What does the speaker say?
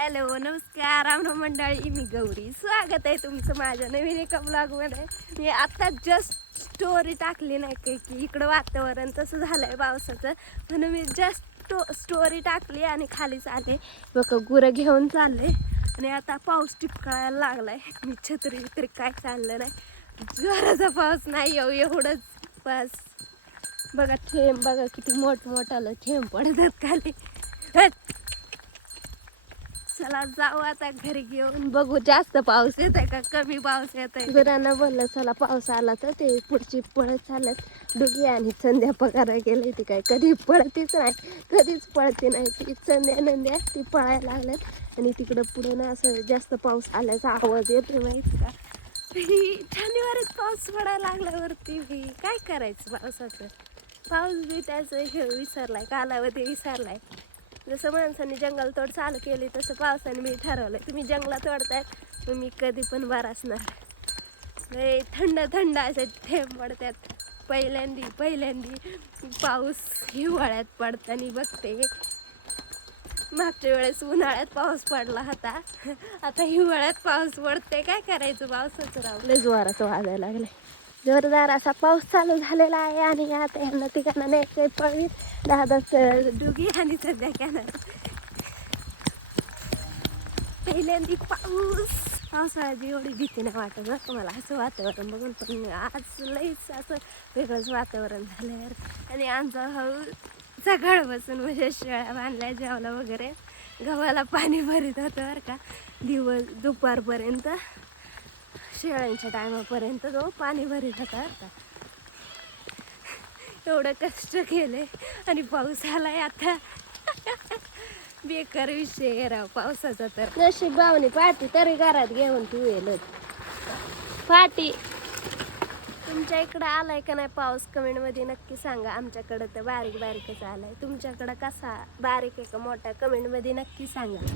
Hello नमस्कार रामराम मंडळी, मी गौरी. स्वागत आहे तुमचं माझ्या नवीन एका ब्लॉगमध्ये. मी आता जस्ट स्टोरी टाकली नाही की इकडं वातावरण तसं झालं आहे पावसाचं, म्हणून मी जस्ट स्टोरी टाकली आणि खालीच आले. बघ गुरं घेऊन चालले आणि आता पाऊस टिपकायला लागलाय. मी छत्री तरी काय चाललं नाही, जोराचा पाऊस नाही एवढंच बस. बघा थेंब बघा किती मोठमोठाला थेंब पडतात खाली. चला जाऊ आता घरी घेऊन, बघू जास्त पाऊस येत आहे का कमी पाऊस येत आहे. गुरांना बोललं चला पाऊस आला तर ते पुढची पळत चालत. डुगी आणि संध्या पगार गेली, ती काय कधी पळतीच नाही, कधीच पळते नाही ती. संध्या नंद्या ती पळायला लागल्यात आणि तिकडं पुढे ना असं जास्त पाऊस आल्याचा आवाज येतो माहिती का. जानेवारीत पाऊस पडायला लागल्यावरती बी काय करायचं पावसाचं. पाऊस बी त्याचं हे विसरलाय, कालावधी विसरलाय. जसं माणसाने जंगल तोड चालू केली तसं पावसाने मी ठरवलंय, तुम्ही जंगला तोडताय मग मी कधी पण बरसणार. लय थंड थंड असे थेंब पडतात. पहिल्यांदी पाऊस हिवाळ्यात पडताना बघते. मागच्या वेळेस उन्हाळ्यात पाऊस पडला होता, आता हिवाळ्यात पाऊस पडते. काय करायचं पावसाचं राव. लय जोरात वाजायला लागले. जोरदार असा पाऊस चालू झालेला आहे आणि आता यांना तिघांना नाही पळवी 10-10 डुगी आणि सध्या कॅनर. पहिल्यांदी पावसाळ्याची एवढी भीती नाही वाटत ना तुम्हाला असं वातावरण बघून, पण आज लईच असं वेगळंच वातावरण झालं यार. आणि आमचा भाऊ सकाळपासून म्हणजे शेळ्या बांधल्या, जेवला वगैरे, गव्हाला पाणी भरीत होतं बरं का. दुपारपर्यंत शेळ्यांच्या टायमापर्यंत जो पाणी भरीत होता बरं का. एवढं कष्ट केले आणि पाऊस आलाय आता. बेकार विषय आहे राव पावसाचा. तर नशीब बावणी पाटी तरी घरात घेऊन ठेवेल. पाटी तुमच्या इकडं आलाय का नाही पाऊस कमेंटमध्ये नक्की सांगा. आमच्याकडं तर बारीक बारीकच आलाय. तुमच्याकडं कसा बारीक आहे का मोठा कमेंटमध्ये नक्की सांगा.